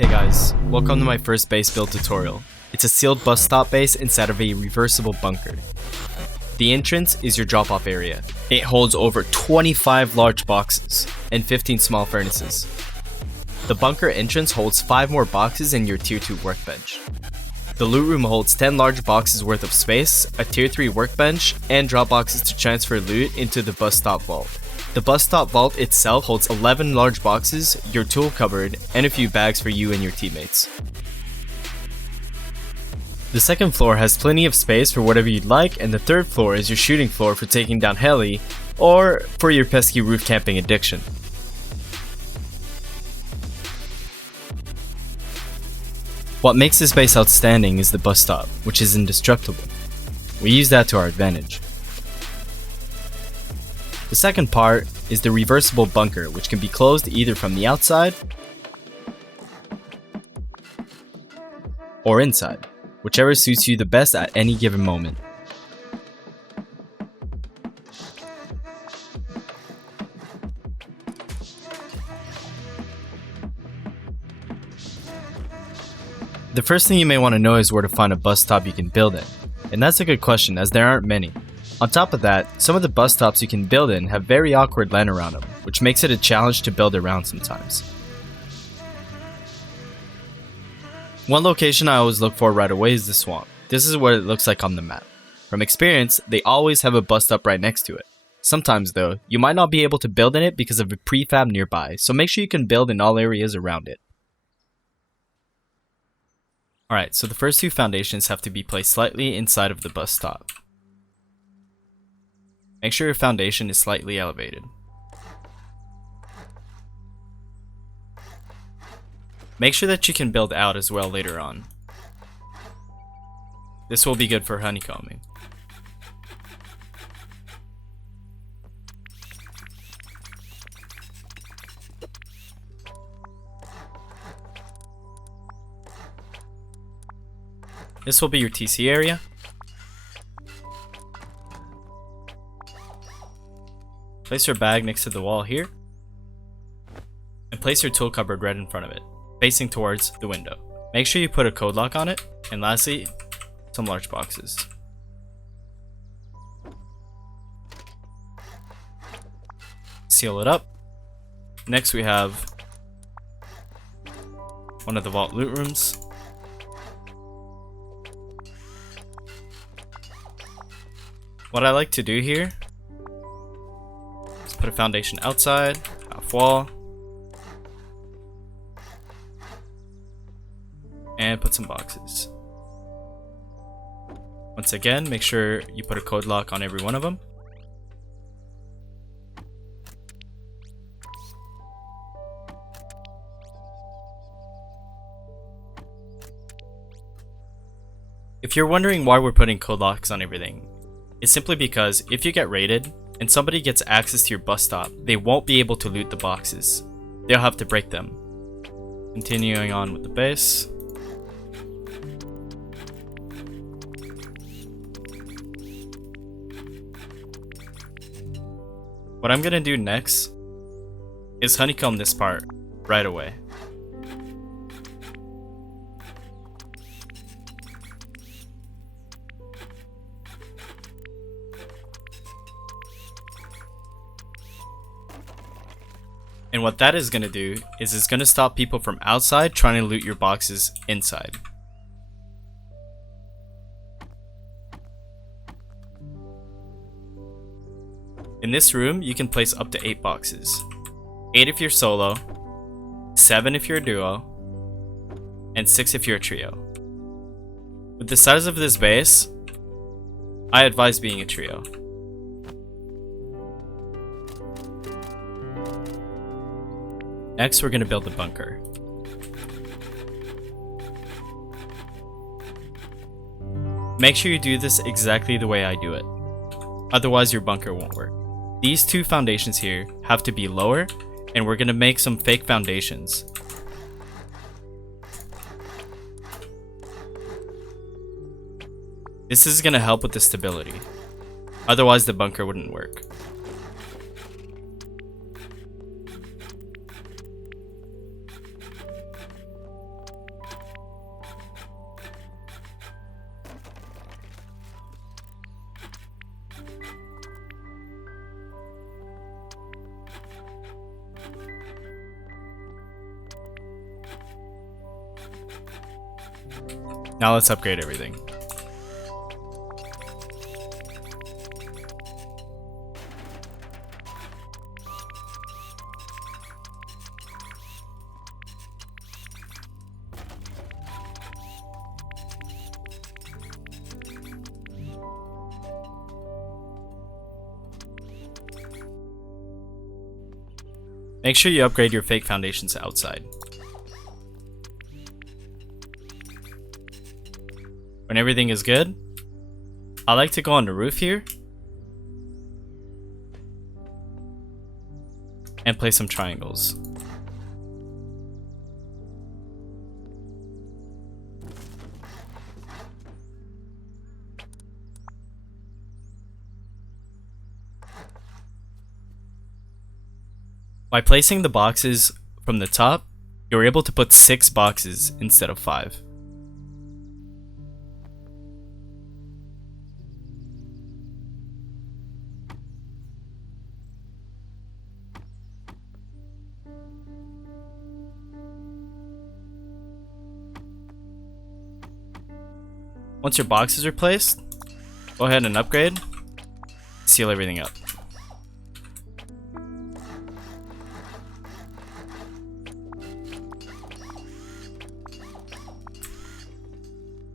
Hey guys, welcome to my first base build tutorial. It's a sealed bus stop base inside of a reversible bunker. The entrance is your drop-off area. It holds over 25 large boxes and 15 small furnaces. The bunker entrance holds 5 more boxes and your tier 2 workbench. The loot room holds 10 large boxes worth of space, a tier 3 workbench, and drop boxes to transfer loot into the bus stop vault. The bus stop vault itself holds 11 large boxes, your tool cupboard, and a few bags for you and your teammates. The second floor has plenty of space for whatever you'd like, and the third floor is your shooting floor for taking down heli, or for your pesky roof camping addiction. What makes this base outstanding is the bus stop, which is indestructible. We use that to our advantage. The second part is the reversible bunker, which can be closed either from the outside or inside, whichever suits you the best at any given moment. The first thing you may want to know is where to find a bus stop you can build in, and that's a good question as there aren't many. On top of that, some of the bus stops you can build in have very awkward land around them, which makes it a challenge to build around sometimes. One location I always look for right away is the swamp. This is what it looks like on the map. From experience, they always have a bus stop right next to it. Sometimes though, you might not be able to build in it because of a prefab nearby, so make sure you can build in all areas around it. Alright, so the first 2 foundations have to be placed slightly inside of the bus stop. Make sure your foundation is slightly elevated. Make sure that you can build out as well later on. This will be good for honeycombing. This will be your TC area. Place your bag next to the wall here, and place your tool cupboard right in front of it, facing towards the window. Make sure you put a code lock on it, and lastly, some large boxes. Seal it up. Next we have one of the vault loot rooms. What I like to do here is put a foundation outside, half wall, and put some boxes. Once again, make sure you put a code lock on every one of them. If you're wondering why we're putting code locks on everything, it's simply because if you get raided and somebody gets access to your bus stop, they won't be able to loot the boxes. They'll have to break them. Continuing on with the base. What I'm gonna do next is honeycomb this part right away. And what that is going to do is it's going to stop people from outside trying to loot your boxes inside. In this room, you can place up to 8 boxes. 8 if you're solo, 7 if you're a duo, and 6 if you're a trio. With the size of this base, I advise being a trio. Next, we're going to build the bunker. Make sure you do this exactly the way I do it. Otherwise, your bunker won't work. These 2 foundations here have to be lower, and we're going to make some fake foundations. This is going to help with the stability. Otherwise, the bunker wouldn't work. Now let's upgrade everything. Make sure you upgrade your fake foundations outside. When everything is good, I like to go on the roof here and place some triangles. By placing the boxes from the top, you're able to put 6 boxes instead of 5. Once your boxes are placed, go ahead and upgrade, seal everything up.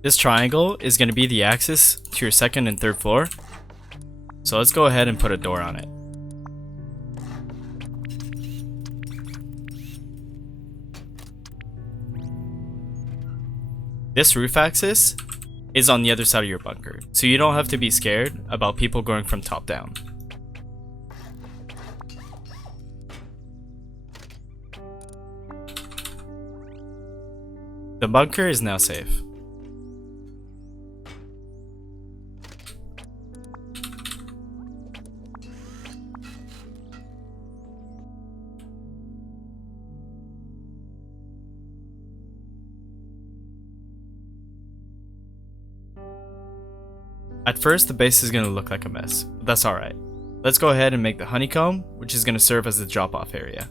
This triangle is going to be the axis to your second and third floor, so let's go ahead and put a door on it. This roof axis is on the other side of your bunker, so you don't have to be scared about people going from top down. The bunker is now safe. At first, the base is going to look like a mess, but that's alright. Let's go ahead and make the honeycomb, which is going to serve as the drop-off area.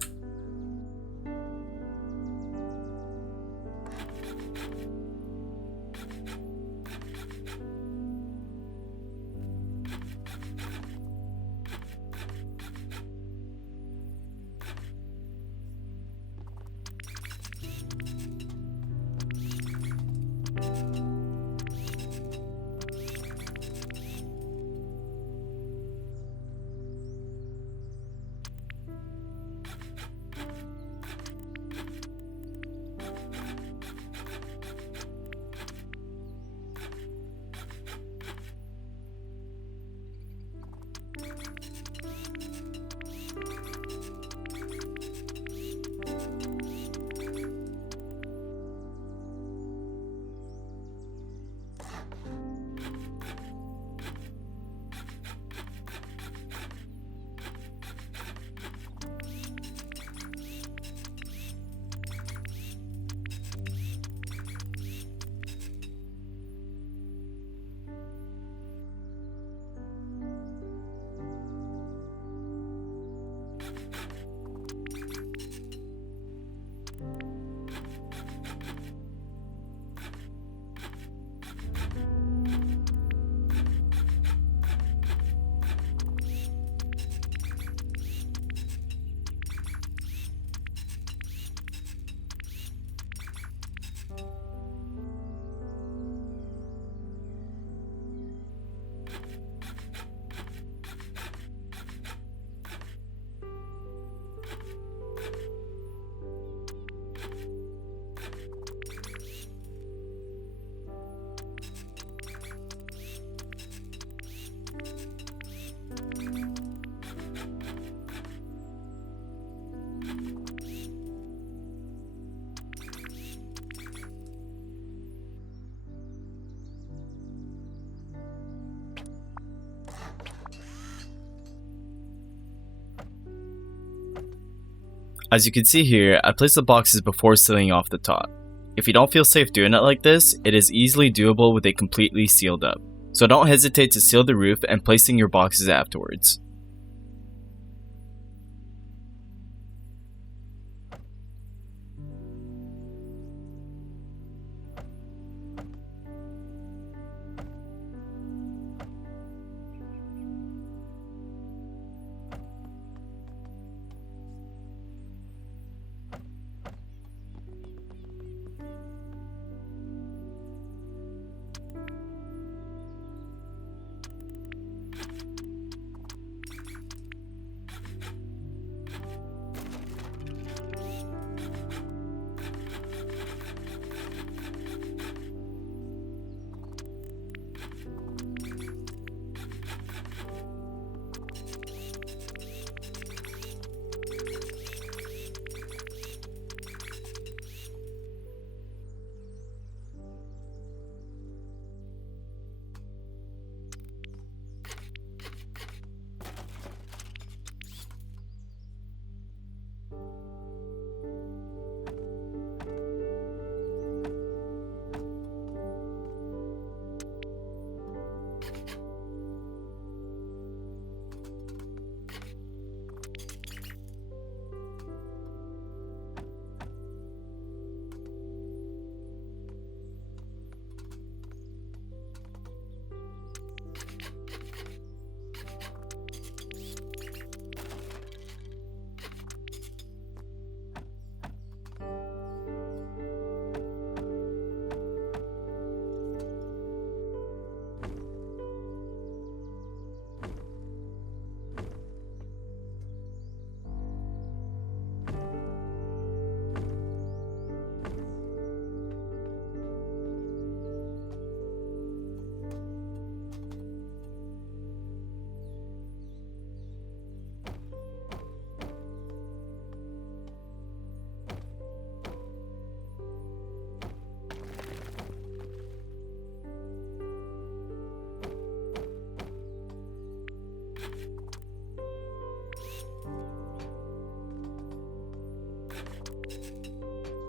As you can see here, I placed the boxes before sealing off the top. If you don't feel safe doing it like this, it is easily doable with it completely sealed up. So don't hesitate to seal the roof and placing your boxes afterwards.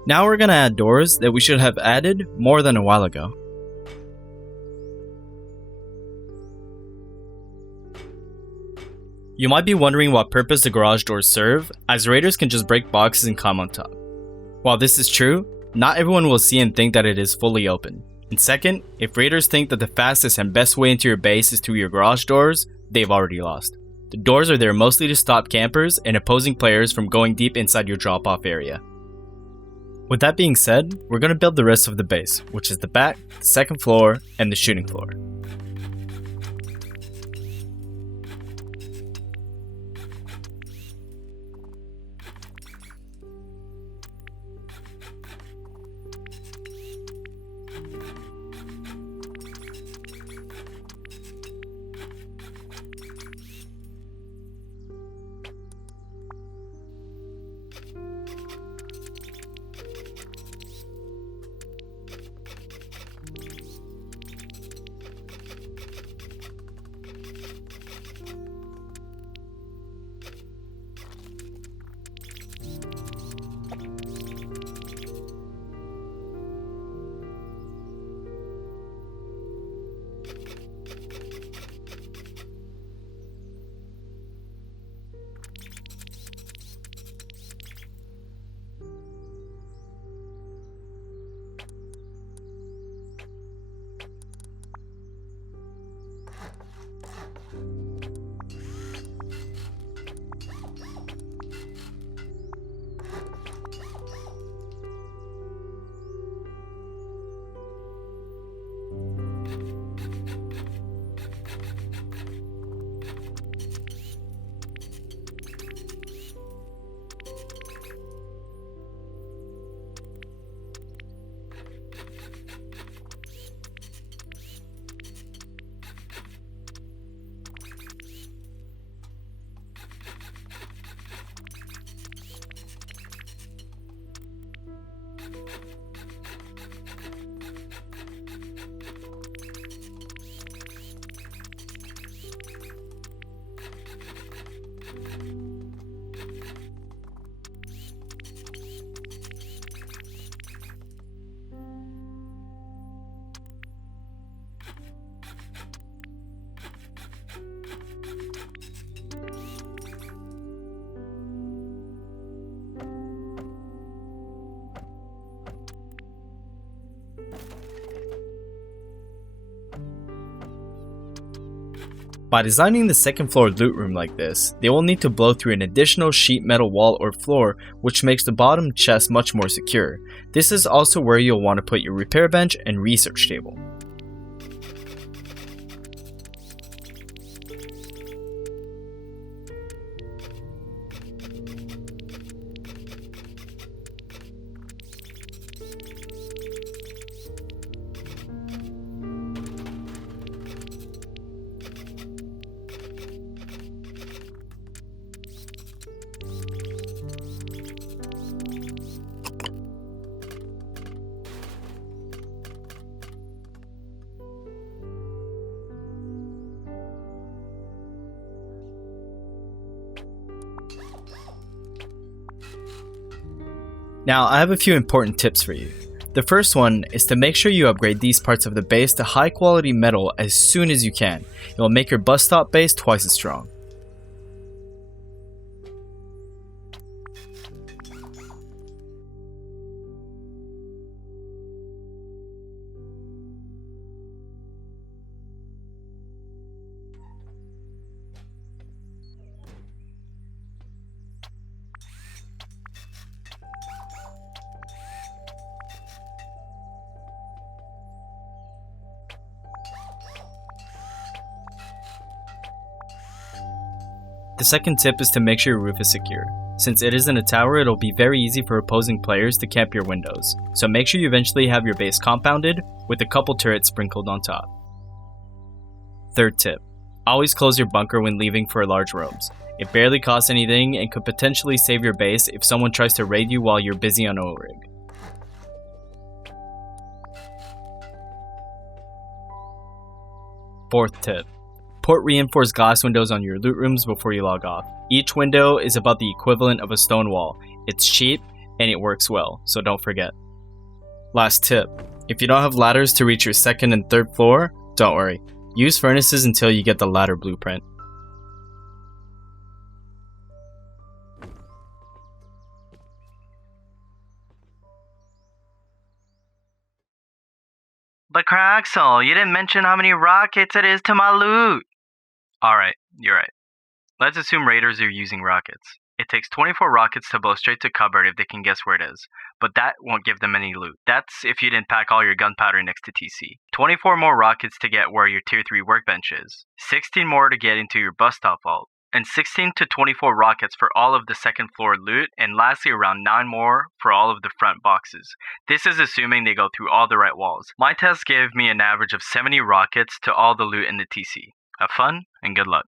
Now we're gonna add doors that we should have added more than a while ago. You might be wondering what purpose the garage doors serve, as raiders can just break boxes and climb on top. While this is true, not everyone will see and think that it is fully open. And second, if raiders think that the fastest and best way into your base is through your garage doors, they've already lost. The doors are there mostly to stop campers and opposing players from going deep inside your drop-off area. With that being said, we're going to build the rest of the base, which is the back, the second floor, and the shooting floor. By designing the second floor loot room like this, they will need to blow through an additional sheet metal wall or floor, which makes the bottom chest much more secure. This is also where you'll want to put your repair bench and research table. Now, I have a few important tips for you. The first one is to make sure you upgrade these parts of the base to high quality metal as soon as you can. It will make your bus stop base twice as strong. The second tip is to make sure your roof is secure. Since it is in a tower, it'll be very easy for opposing players to camp your windows, so make sure you eventually have your base compounded with a couple turrets sprinkled on top. Third tip, always close your bunker when leaving for large rooms. It barely costs anything and could potentially save your base if someone tries to raid you while you're busy on oil rig. Fourth tip, put reinforced glass windows on your loot rooms before you log off. Each window is about the equivalent of a stone wall. It's cheap, and it works well, so don't forget. Last tip, if you don't have ladders to reach your second and third floor, don't worry. Use furnaces until you get the ladder blueprint. But Cruxal, you didn't mention how many rockets it is to my loot. Alright, you're right. Let's assume raiders are using rockets. It takes 24 rockets to blow straight to cupboard if they can guess where it is, but that won't give them any loot. That's if you didn't pack all your gunpowder next to TC. 24 more rockets to get where your tier 3 workbench is. 16 more to get into your bus stop vault. And 16 to 24 rockets for all of the second floor loot, and lastly around 9 more for all of the front boxes. This is assuming they go through all the right walls. My test gave me an average of 70 rockets to all the loot in the TC. Have fun and good luck.